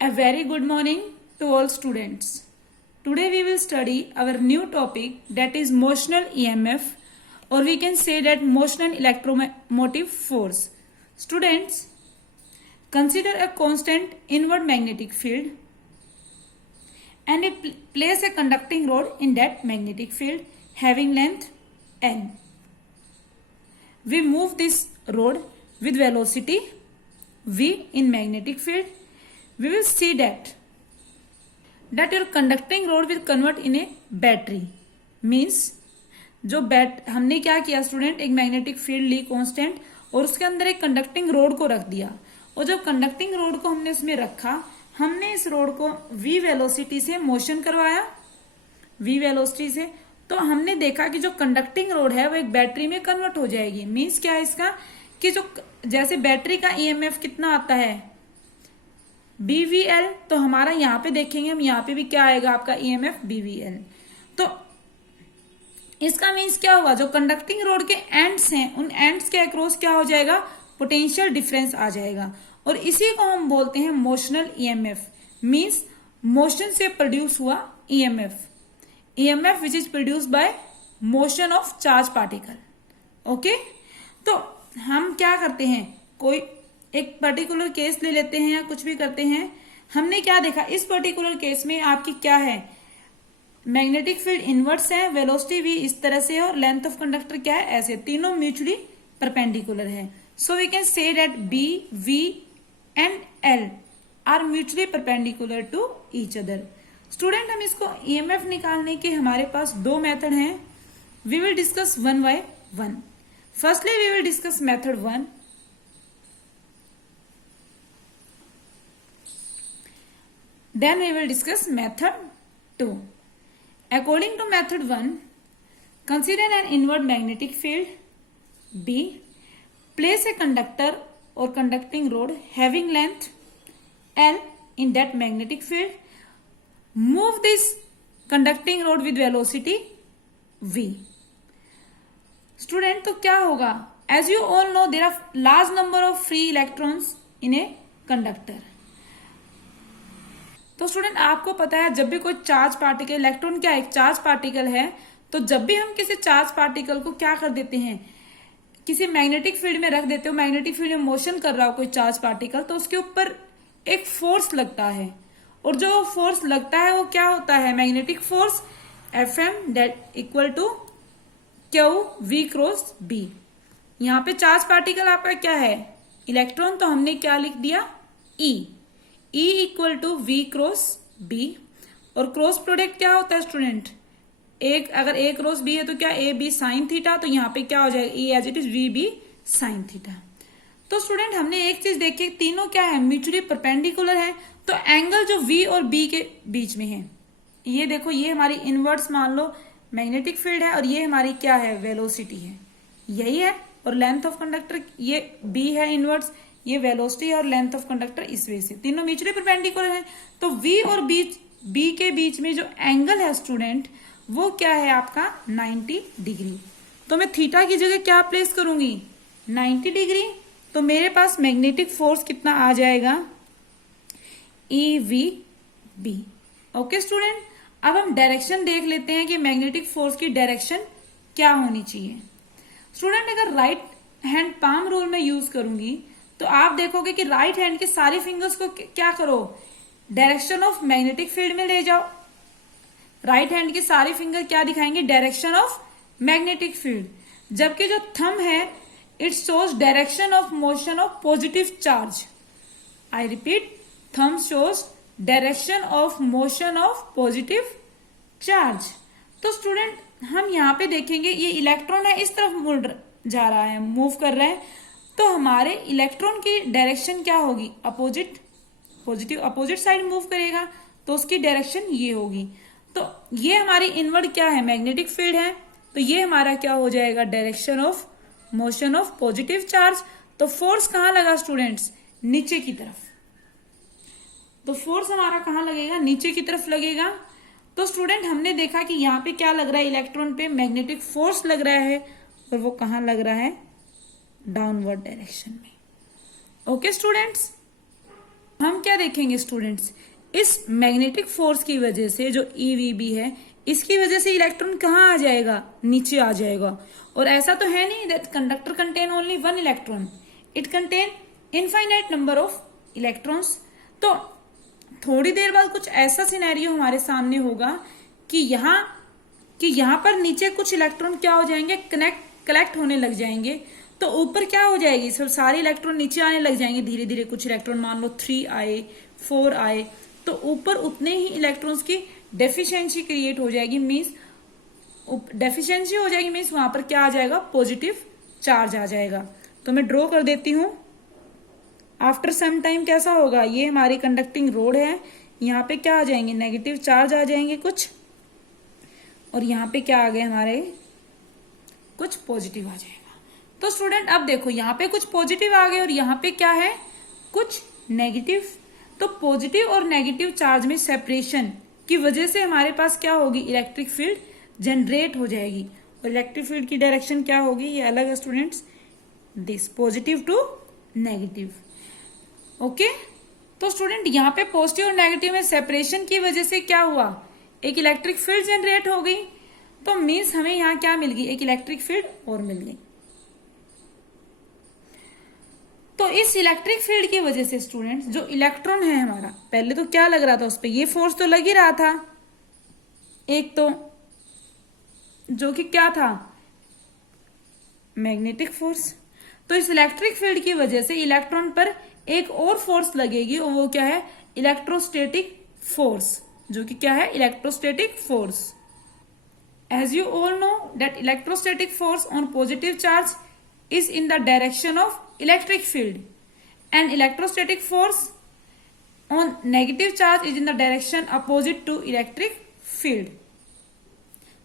A very good morning to all students. Today we will study our new topic, that is motional EMF, or we can say that motional electromotive force. Students, consider a constant inward magnetic field and place a conducting rod in that magnetic field having length n. We move this rod with velocity v in magnetic field. We will see that your conducting rod will convert in a battery. Means जो हमने क्या किया student, एक magnetic field ली constant और उसके अंदर एक conducting road को रख दिया, और जब कंडक्टिंग रोड को हमने उसमें रखा, हमने इस रोड को v वेलोसिटी से मोशन करवाया, v वेलोसिटी से, तो हमने देखा कि जो कंडक्टिंग रोड है वो एक बैटरी में कन्वर्ट हो जाएगी। मीन्स क्या है इसका कि जो जैसे बैटरी का ईएमएफ कितना आता है BVL, तो हमारा यहाँ पे देखेंगे हम, यहाँ पे भी क्या आएगा आपका ईएमएफ BVL। तो इसका मीन्स क्या हुआ, जो कंडक्टिंग रोड के एंड्स हैं उन एंड्स के अक्रॉस क्या हो जाएगा, पोटेंशियल डिफरेंस आ जाएगा, और इसी को हम बोलते हैं मोशनल ईएमएफ। मीन्स मोशन से प्रोड्यूस हुआ EMF which is produced by motion of charge particle. Okay, तो हम क्या करते हैं, कोई एक पर्टिकुलर केस ले लेते हैं या कुछ भी करते हैं। हमने क्या देखा, इस पर्टिकुलर केस में आपकी क्या है, मैग्नेटिक फील्ड इनवर्स है, वेलोसिटी v इस तरह से है और लेंथ ऑफ कंडक्टर क्या है, ऐसे, तीनों म्यूचुअली परपेंडिकुलर है। So we can say that B, V and L are mutually perpendicular to each other. Student, हम इसको ईएमएफ निकालने के हमारे पास दो मेथड हैं। We will discuss one by one. Firstly we will discuss method 1, then we will discuss method 2. According to method 1, consider an inward magnetic field B, place a conductor or conducting rod having length L in that magnetic field, move this conducting rod with velocity v. Student, तो क्या होगा, as you all know there are large number of free electrons in a conductor. तो student, आपको पता है जब भी कोई चार्ज पार्टिकल, इलेक्ट्रॉन क्या एक चार्ज पार्टिकल है, तो जब भी हम किसी चार्ज पार्टिकल को क्या कर देते हैं, किसी मैग्नेटिक फील्ड में रख देते हो, मैग्नेटिक फील्ड में मोशन कर रहा हो कोई चार्ज पार्टिकल, तो उसके ऊपर एक फोर्स लगता है, और जो फोर्स लगता है वो क्या होता है, magnetic force Fm that equal to Q V cross B। यहाँ पे चार्ज पार्टिकल आपका क्या है, इलेक्ट्रॉन, तो हमने क्या लिख दिया E equal to V cross B, और क्रॉस प्रोडक्ट क्या होता है स्टूडेंट, एक अगर A क्रॉस B है तो क्या A B साइन थीटा, तो यहाँ पे क्या हो जाएगा E as it is V B sine theta. तो स्टूडेंट, हमने एक चीज देखी, तीनों क्या है, म्यूचुअली परपेंडिकुलर है, तो एंगल जो V और B के बीच में है, ये देखो, ये हमारी इनवर्स मान लो मैग्नेटिक फील्ड है, और ये हमारी क्या है, वेलोसिटी है, यही है, और लेंथ ऑफ कंडक्टर ये B है इनवर्स, ये वेलोसिटी और लेंथ ऑफ कंडक्टर इस वजह से तीनों म्यूचुअली परपेंडिकुलर हैं। तो V और B के बीच में जो एंगल है स्टूडेंट, वो क्या है आपका 90 डिग्री। तो मैं थीटा की जगह क्या प्लेस करूंगी, 90 डिग्री। तो मेरे पास मैग्नेटिक फोर्स कितना आ जाएगा, EVB। ओके स्टूडेंट, अब हम डायरेक्शन देख लेते हैं कि मैग्नेटिक फोर्स की डायरेक्शन क्या होनी चाहिए। स्टूडेंट, अगर राइट हैंड पाम रूल में यूज करूंगी तो आप देखोगे कि राइट हैंड के सारे फिंगर्स को क्या करो, डायरेक्शन ऑफ मैग्नेटिक फील्ड में ले जाओ। राइट हैंड के सारे फिंगर क्या दिखाएंगे, डायरेक्शन ऑफ मैग्नेटिक फील्ड, जबकि जो थंब है it shows direction of motion of positive charge. I repeat, thumb shows direction of motion of positive charge. तो स्टूडेंट, हम यहाँ पे देखेंगे ये इलेक्ट्रॉन है, इस तरफ मुड़ जा रहा है, मूव कर रहा है, तो हमारे इलेक्ट्रॉन की डायरेक्शन क्या होगी, opposite, positive opposite side move करेगा, तो उसकी डायरेक्शन ये होगी। तो ये हमारी इनवर्ड क्या है, मैग्नेटिक फील्ड है, तो ये हमारा क्या हो जाएगा, direction of motion of positive charge. तो फोर्स कहाँ लगा स्टूडेंट्स, नीचे की तरफ, तो फोर्स हमारा कहाँ लगेगा, नीचे की तरफ लगेगा। तो स्टूडेंट, हमने देखा कि यहाँ पे क्या लग रहा है, इलेक्ट्रॉन पे मैग्नेटिक फोर्स लग रहा है, और वो कहाँ लग रहा है, डाउनवर्ड डायरेक्शन में। ओके स्टूडेंट्स, हम क्या देखेंगे स्टूडेंट्स, इस मैग्नेटिक फोर्स की वजह से जो EVB है, इसकी वजह से इलेक्ट्रॉन कहाँ आ जाएगा, नीचे आ जाएगा। और ऐसा तो है नहीं that conductor contain only one electron, it contain infinite number of electrons. तो थोड़ी देर बाद कुछ ऐसा सिनेरियो हमारे सामने होगा कि यहाँ पर नीचे कुछ इलेक्ट्रॉन क्या हो जाएंगे, कलेक्ट होने लग जाएंगे। तो ऊपर क्या हो जाएगी, सब सारे इलेक्ट्रॉन नीचे आने लग जाएंगे धीरे धीरे। कुछ इलेक्ट्रॉन मान लो 3 आए, 4 आए, तो ऊपर उतने ही इलेक्ट्रॉन्स की डेफिशिएंसी क्रिएट हो जाएगी। मीन्स डेफिशिएंसी हो जाएगी, मीन्स वहां पर क्या आ जाएगा, पॉजिटिव चार्ज आ जाएगा। तो मैं ड्रॉ कर देती हूं। आफ्टर सम टाइम कैसा होगा, ये हमारी कंडक्टिंग रोड है, यहाँ पे क्या आ जाएंगे, नेगेटिव चार्ज आ जाएंगे कुछ, और यहाँ पे क्या आ गए हमारे, कुछ पॉजिटिव आ जाएगा। तो स्टूडेंट अब देखो, यहाँ पे कुछ पॉजिटिव आ गए और यहाँ पे क्या है, कुछ नेगेटिव। तो पॉजिटिव और नेगेटिव चार्ज में सेपरेशन की वजह से हमारे पास क्या होगी, इलेक्ट्रिक फील्ड जनरेट हो जाएगी। और इलेक्ट्रिक फील्ड की डायरेक्शन क्या होगी, ये अलग है students, this positive to negative. Okay, तो स्टूडेंट यहाँ पे पॉजिटिव और नेगेटिव में सेपरेशन की वजह से क्या हुआ, एक इलेक्ट्रिक फील्ड जनरेट हो गई। तो मीन्स हमें यहाँ क्या मिल गई, एक इलेक्ट्रिक फील्ड और मिल गई। तो इस इलेक्ट्रिक फील्ड की वजह से स्टूडेंट्स जो इलेक्ट्रॉन है हमारा, पहले तो क्या लग रहा था उस पर, ये फोर्स तो लग ही रहा था एक, तो जो कि क्या था, मैग्नेटिक फोर्स। तो इस इलेक्ट्रिक फील्ड की वजह से इलेक्ट्रॉन पर एक और फोर्स लगेगी, और वो क्या है, इलेक्ट्रोस्टैटिक फोर्स, जो कि क्या है, electrostatic force. As you all know that electrostatic force on positive charge is in the direction of electric field and electrostatic force on negative charge is in the direction opposite to electric field।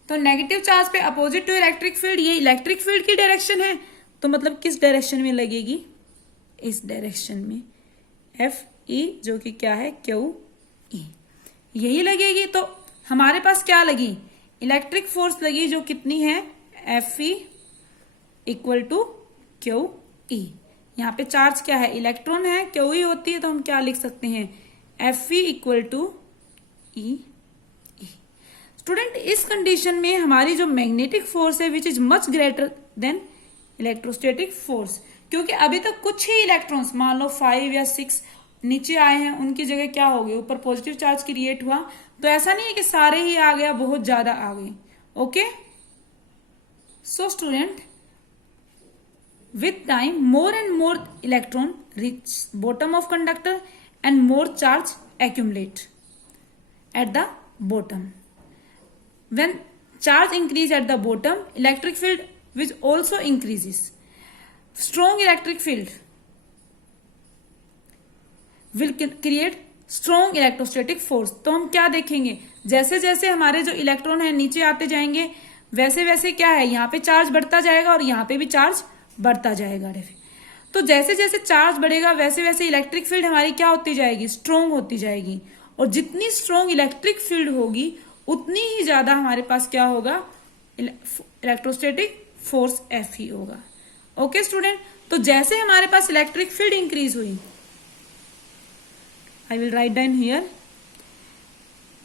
तो negative charge पे opposite to electric field, ये electric field की direction है, तो मतलब किस direction में लगेगी, इस डायरेक्शन में, FE जो कि क्या है, QE, यही लगेगी। तो हमारे पास क्या लगी, इलेक्ट्रिक फोर्स लगी, जो कितनी है, FE इक्वल टू QE। यहाँ पे चार्ज क्या है, इलेक्ट्रॉन है, QE होती है, तो हम क्या लिख सकते हैं, FE equal to E। Student इस कंडीशन में हमारी जो मैग्नेटिक फोर्स है which is much greater than electrostatic force, क्योंकि अभी तक कुछ ही इलेक्ट्रॉन्स, मान लो 5 या 6 नीचे आए हैं, उनकी जगह क्या हो गई, ऊपर पॉजिटिव चार्ज क्रिएट हुआ। तो ऐसा नहीं है कि सारे ही आ गया, बहुत ज्यादा आ गए। Okay, so student with time more and more electron reach bottom of conductor and more charge accumulate at the bottom. When charge increase at the bottom, electric field which also increases. Strong electric field will create strong electrostatic force। तो हम क्या देखेंगे, जैसे जैसे हमारे जो electron है नीचे आते जाएंगे, वैसे वैसे क्या है, यहाँ पे चार्ज बढ़ता जाएगा और यहाँ पे भी चार्ज बढ़ता जाएगा। तो जैसे जैसे चार्ज बढ़ेगा वैसे वैसे इलेक्ट्रिक फील्ड हमारी क्या होती जाएगी, स्ट्रोंग होती जाएगी। और जितनी स्ट्रोंग इलेक्ट्रिक फील्ड होगी उतनी ही ज्यादा हमारे पास क्या होगा, इलेक्ट्रोस्टैटिक फोर्स FE होगा। ओके स्टूडेंट, तो जैसे हमारे पास इलेक्ट्रिक फील्ड इंक्रीज हुई, I will write down here,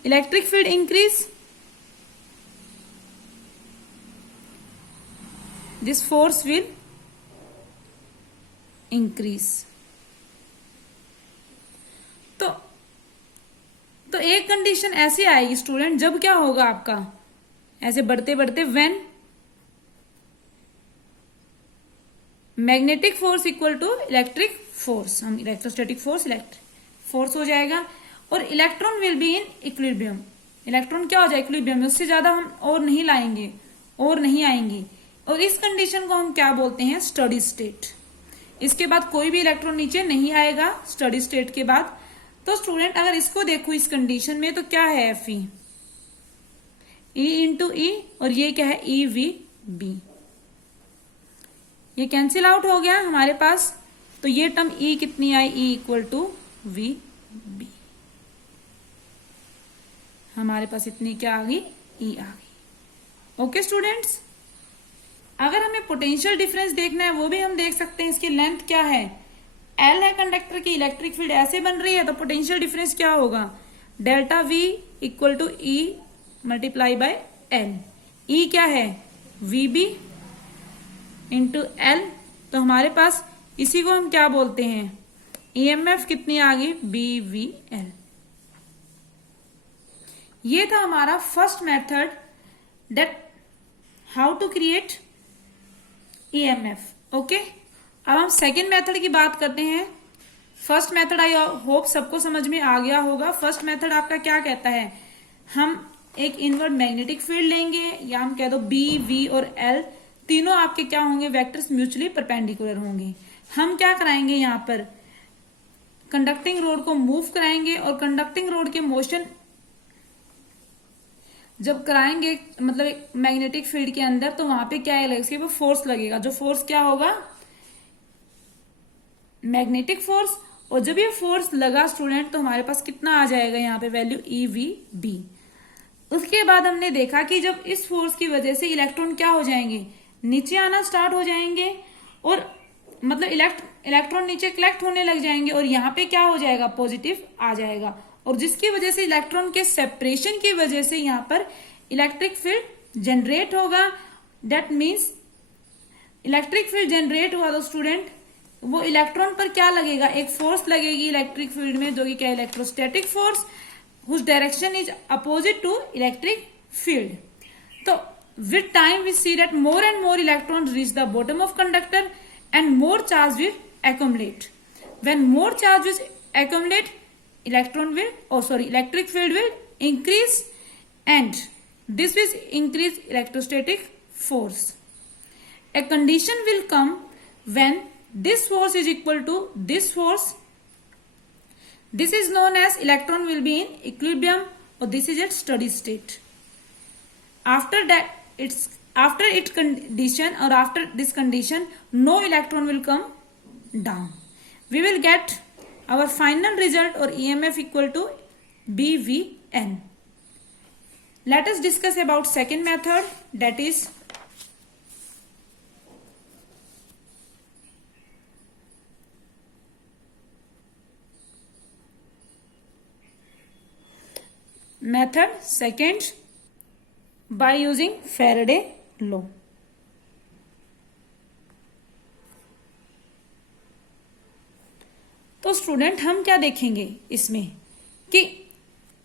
electric field increase, this force will increase. तो एक कंडीशन ऐसी आएगी स्टूडेंट, जब क्या होगा आपका, ऐसे बढ़ते बढ़ते when magnetic force equal to electric force, हम इलेक्ट्रोस्टैटिक फोर्स इलेक्ट्रिक फोर्स हो जाएगा, और electron will be in equilibrium. Electron क्या हो जाए, इक्विलिब्रियम में, उससे ज्यादा हम और नहीं लाएंगे और नहीं आएंगे। और इस कंडीशन को हम क्या बोलते हैं, स्टडी स्टेट। इसके बाद कोई भी इलेक्ट्रॉन नीचे नहीं आएगा स्टडी स्टेट के बाद। तो स्टूडेंट अगर इसको देखो इस कंडीशन में, तो क्या है, FE E इंटू E, और ये क्या है, EVB। ये कैंसिल आउट हो गया हमारे पास, तो ये टर्म E कितनी आई, E इक्वल टू VB। हमारे पास इतनी क्या आ गई, E आ गई। ओके स्टूडेंट्स, अगर हमें पोटेंशियल डिफरेंस देखना है वो भी हम देख सकते हैं। इसकी लेंथ क्या है, एल है कंडक्टर की, इलेक्ट्रिक फील्ड ऐसे बन रही है, तो पोटेंशियल डिफरेंस क्या होगा, delta V equal to E multiply by L. E क्या है, वी बी इंटू एल। तो हमारे पास इसी को हम क्या बोलते हैं, ईएमएफ कितनी आ गई, बी वी एल। ये था हमारा first method, that how to create EMF. Okay, अब हम सेकेंड मेथड की बात करते हैं। फर्स्ट मेथड आई होप सबको समझ में आ गया होगा। फर्स्ट मेथड आपका क्या कहता है, हम एक इनवर्ड मैग्नेटिक फील्ड लेंगे, या हम कह दो बी वी और एल तीनों आपके क्या होंगे, वेक्टर्स म्यूचुअली परपेंडिकुलर होंगे। हम क्या कराएंगे, यहाँ पर कंडक्टिंग रोड को मूव कराएंगे, और कंडक्टिंग रोड के मोशन जब कराएंगे मतलब एक मैग्नेटिक फील्ड के अंदर, तो वहां पे क्या लगेगा, उसके ऊपर फोर्स लगेगा। जो फोर्स क्या होगा, मैग्नेटिक फोर्स। और जब ये फोर्स लगा स्टूडेंट, तो हमारे पास कितना आ जाएगा यहाँ पे वैल्यू, ई वी बी। उसके बाद हमने देखा कि जब इस फोर्स की वजह से इलेक्ट्रॉन क्या हो जाएंगे, नीचे आना स्टार्ट हो जाएंगे, और मतलब इलेक्ट्रॉन नीचे कलेक्ट होने लग जाएंगे, और यहाँ पे क्या हो जाएगा, पॉजिटिव आ जाएगा। और जिसकी वजह से इलेक्ट्रॉन के सेपरेशन की वजह से यहाँ पर इलेक्ट्रिक फील्ड जनरेट होगा। That means electric field generate हुआ तो स्टूडेंट वो इलेक्ट्रॉन पर क्या लगेगा, एक फोर्स लगेगी इलेक्ट्रिक फील्ड में, जो कि क्या, electrostatic force, whose direction is opposite to electric field. So with time we see that more and more electrons reach the bottom of conductor and more charge will accumulate. When more charge will accumulate, electric field will increase, and this will increase electrostatic force. A condition will come when this force is equal to this force. This is known as electron will be in equilibrium, or this is at steady state. After its condition, or after this condition, no electron will come down. We will get our final result, or EMF equal to BVN. Let us discuss about second method, that is method second by using Faraday law. तो student हम क्या देखेंगे इसमें कि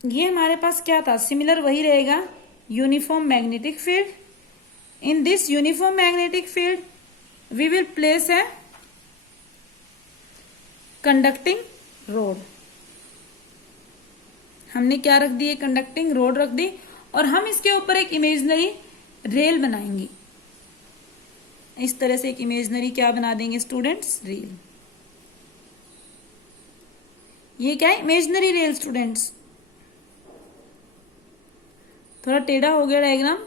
ये हमारे पास क्या था, सिमिलर वही रहेगा, uniform magnetic field. In this uniform magnetic field we will place a conducting rod. हमने क्या रख दी, कंडक्टिंग रोड रख दी, और हम इसके ऊपर एक इमेजिनरी रेल बनाएंगे। इस तरह से एक इमेजिनरी क्या बना देंगे स्टूडेंट्स, रेल। ये क्या है, इमेजिनरी रेल स्टूडेंट्स। थोड़ा टेढ़ा हो गया डायग्राम।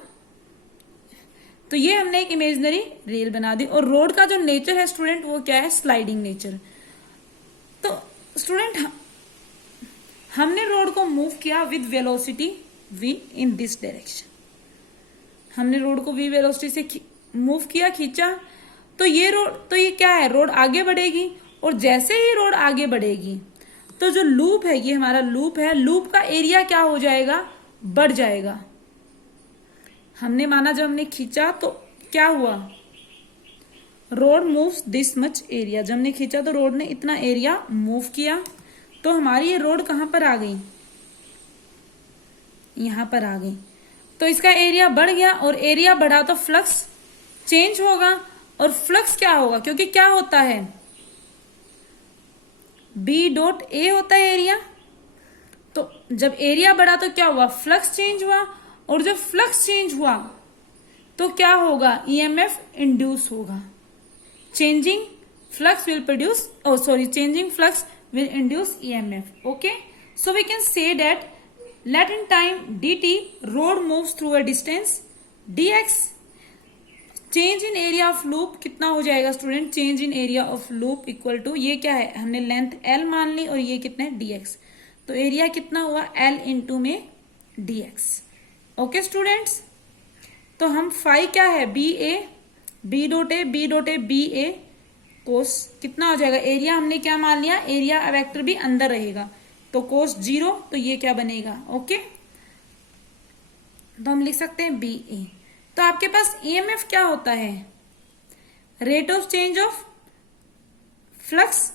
तो ये हमने एक इमेजिनरी रेल बना दी, और रोड का जो नेचर है स्टूडेंट वो क्या है, स्लाइडिंग नेचर। तो स्टूडेंट हमने रोड को मूव किया with velocity v in this direction. हमने रोड को v वेलोसिटी से मूव किया, खींचा, तो ये क्या है, रोड आगे बढ़ेगी। और जैसे ही रोड आगे बढ़ेगी तो जो लूप है, ये हमारा लूप है, लूप का एरिया क्या हो जाएगा, बढ़ जाएगा। हमने माना जब हमने खींचा तो क्या हुआ, road moves this much area. जब हमने खींचा तो रोड ने इतना एरिया मूव किया, तो हमारी ये रोड कहां पर आ गई, यहां पर आ गई। तो इसका एरिया बढ़ गया, और एरिया बढ़ा तो फ्लक्स चेंज होगा। और फ्लक्स क्या होगा, क्योंकि क्या होता है, बी डॉट ए होता है एरिया। तो जब एरिया बढ़ा तो क्या हुआ, फ्लक्स चेंज हुआ, और जब फ्लक्स चेंज हुआ तो क्या होगा, ईएमएफ इंड्यूस होगा। Changing flux will produce, changing flux will induce EMF. Okay, so we can say that let in time dt, road moves through a distance dx, change in area of loop कितना हो जाएगा student, change in area of loop equal to, ये क्या है, हमने length l मान ली, और ये कितना है, dx। तो एरिया कितना हुआ, l इंटू में dx। ओके स्टूडेंट्स, तो हम फाई क्या है, B A, B dot A, B dot A, B A, cos कितना हो जाएगा, एरिया हमने क्या मान लिया, एरिया वेक्टर भी अंदर रहेगा, तो कोस 0, तो ये क्या बनेगा, ओके। तो हम लिख सकते हैं बी ए। तो आपके पास ईएमएफ क्या होता है, rate of change of flux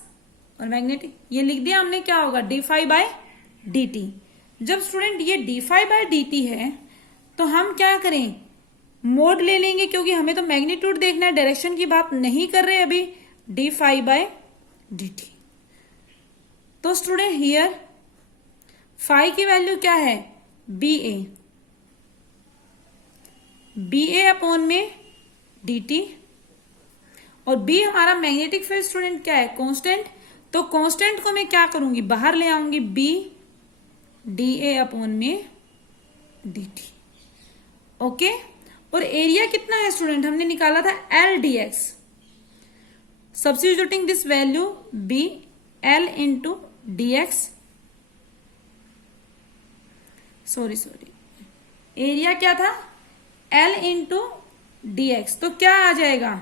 और मैग्नेटिक, ये लिख दिया हमने, क्या होगा D phi by D T. जब स्टूडेंट ये D phi by D T है तो हम क्या करें, मोड ले लेंगे, क्योंकि हमें तो मैग्नीट्यूड देखना है, डायरेक्शन की बात नहीं कर रहे अभी, D phi by D T. तो स्टूडेंट हियर फाई की वैल्यू क्या है, B A, B A upon में डी टी, और बी हमारा मैग्नेटिक फील्ड स्टूडेंट क्या है, कांस्टेंट। तो कांस्टेंट को मैं क्या करूंगी, बाहर ले आऊंगी, बी डी ए अपॉन में डी टी, ओके। और एरिया कितना है स्टूडेंट, हमने निकाला था L D X, substituting this value B L into D X, sorry area क्या था, एल इंटू डी एक्स, तो क्या आ जाएगा,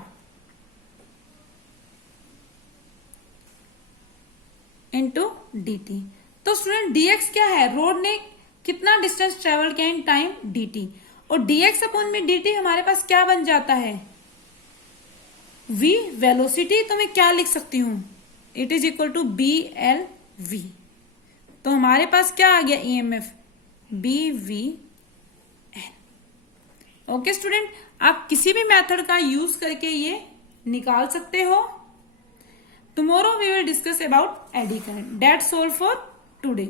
इंटू डी टी। तो स्टूडेंट dx क्या है, रोड ने कितना डिस्टेंस ट्रेवल किया इन टाइम dt, और dx अपॉन में dt हमारे पास क्या बन जाता है, v वेलोसिटी। तो मैं क्या लिख सकती हूं, it is equal to B L V. तो हमारे पास क्या आ गया, EMF B V L. Okay student, आप किसी भी मेथड का यूज करके ये निकाल सकते हो। Tomorrow we will discuss about eddy current. That's all for today.